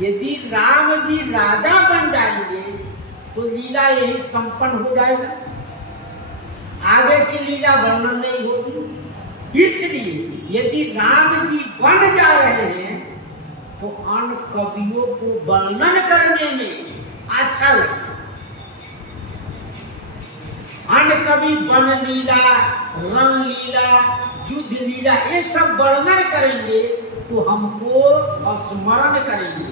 यदि राम जी राजा बन जाएंगे तो लीला यही संपन्न हो जाएगा, आगे की लीला वर्णन नहीं होगी। इसलिए यदि राम जी बन जा रहे हैं तो अन्य कवियों को वर्णन करने में अच्छा लगता। अन्य कवि वन लीला, रण लीला, युद्ध लीला ये सब वर्णन करेंगे तो हमको स्मरण करेंगे,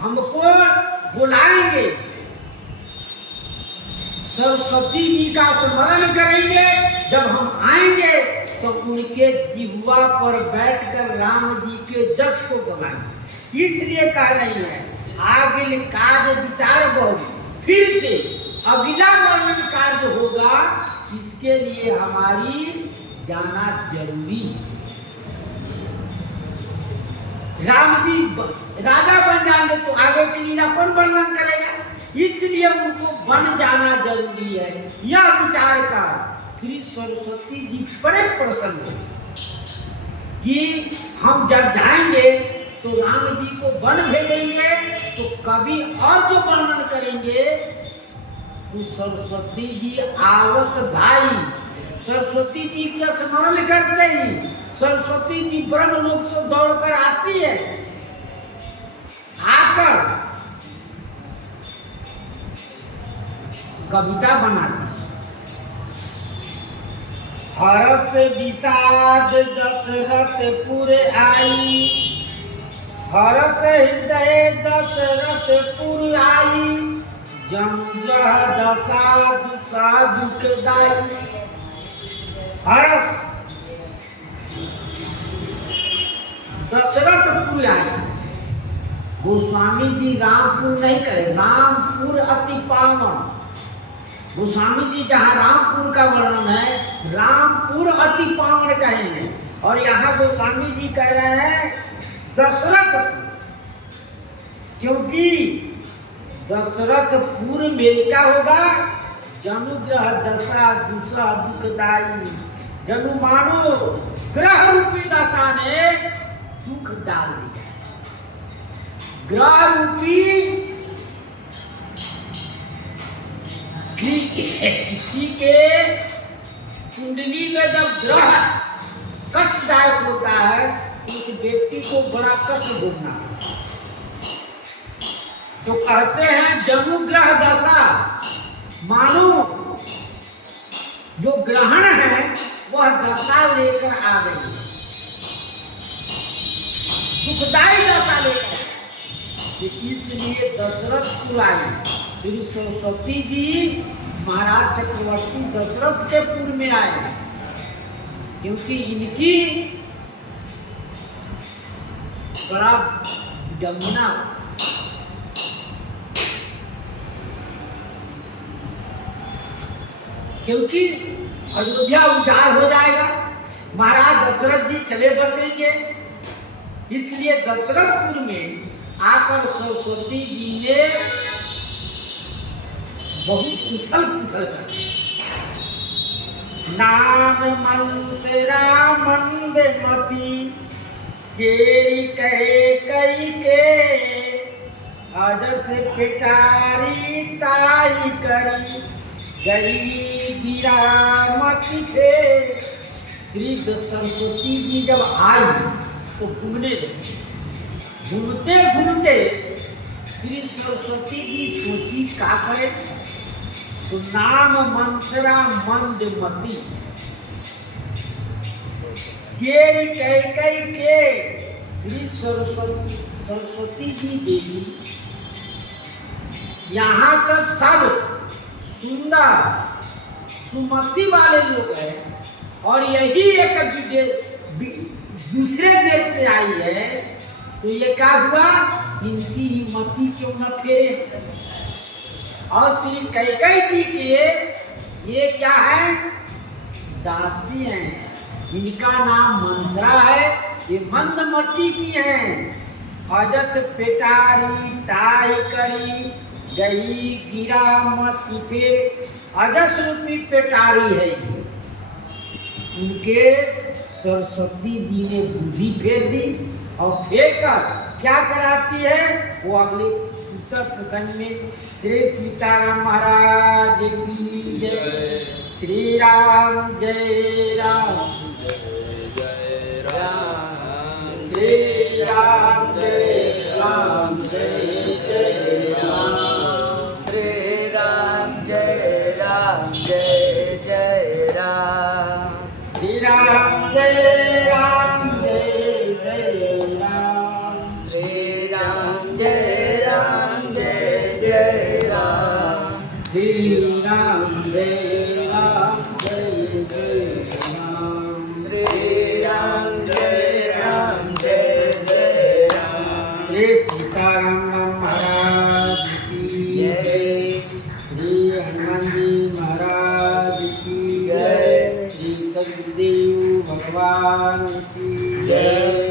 हमको बुलाएंगे, सरस्वती जी का स्मरण करेंगे। जब हम आएंगे तो उनके जिह्वा पर बैठकर राम जी के जस को गवाएंगे। इसलिए कह रही है आगे कार्य विचार बहुत, फिर से अगला वर्णन कार्य होगा, इसके लिए हमारी जाना जरूरी है। राम जी राजा बन जाएंगे तो आगे की लीला कौन वर्णन करेगा, इसलिए उनको बन जाना जरूरी है। यह विचार का श्री सरस्वती जी बड़े प्रसन्न है कि हम जब जाएंगे तो राम जी को वन भेजेंगे तो कभी और जो वर्णन करेंगे तो सरस्वती जी आवत भाई, सरस्वती जी का स्मरण करते ही सरस्वती जी ब्रह्मलोक से दौड़कर आती है, आकर कविता बनाती है। हर्ष विषाद दशरथपुर आई, हर्ष हृदय दशरथपुर आई, जंजह दशा दुसा दुखदाई। हर्ष दशरथपुर आई। गोस्वामी जी रामपुर नहीं कहे, रामपुर अति पावन। गोस्वामी जी जहाँ रामपुर का वर्णन है, रामपुर अति पावन कहेंगे, और यहाँ गोस्वामी जी कह रहे हैं दशरथ, क्योंकि दशरथपुर में क्या होगा, जनुग्रह दशा दुसा दुखदाई। जनु मानो ग्रह रूपी दशा ने दुख डाल दिया। ग्रह रूपी किसी के कुंडली में जब ग्रह कष्टदायक होता है तो उस व्यक्ति को बड़ा कष्ट भोगना। तो कहते हैं जनुग्रह दशा, मानो जो ग्रहण है वह दशा लेकर आ गई, दुखदायी दशा लेकर। इसलिए दशरथ आई, श्री सरस्वती जी महाराज चक्रवर्ती दशरथ के पुर में आए, क्योंकि इनकी बड़ा जमुना क्योंकि अयोध्या उजाड़ हो जाएगा, महाराज दशरथ जी चले बसेंगे। इसलिए दशरथपुर में आकर सरस्वती जी ने बहुत उछल पुछल कर, नाम मंदिरा मंद मती, जेरी कहे कई के अजस पिटारी ताई करी गई गिरामती थे। श्री सरस्वती जी जब आई तो घूमने लगी। घूमते घूमते श्री सरस्वती जी सोची का करे, तो नाम मंत्रा मंदमती जेरी कई के श्री सरस्वती जी देवी यहाँ पर सब सुंदर सुमति वाले लोग हैं और यही एक दूसरे देश से आई है, तो ये क्या हुआ, इनकी मति क्यों न फेरे। और श्री कैकेयी जी के ये क्या है, दासी हैं, इनका नाम मंत्रा है, ये मंदमती की हैं। अजस पिटारी ताई करी गई गिरामती फिर, अजस रूपी पिटारी है। उनके सरस्वती जी ने बुद्धि फेर दी और फेर कर क्या कराती है वो अगले उत्तर प्रसंग में। श्री सीताराम महाराज की जय। श्री राम जय राम जय राम। श्री राम जय राम जय जय राम। श्री राम जय राम जय जय राम। श्री राम जय राम जय जय राम। श्री राम जय राम जय जय राम। श्री राम जय राम जय जय राम। श्री राम जय राम जय जय राम। श्री सीताराम महाराज की जय। श्री हनुमान जी महाराज की जय। श्री सदगुरुदेव भगवान की जय।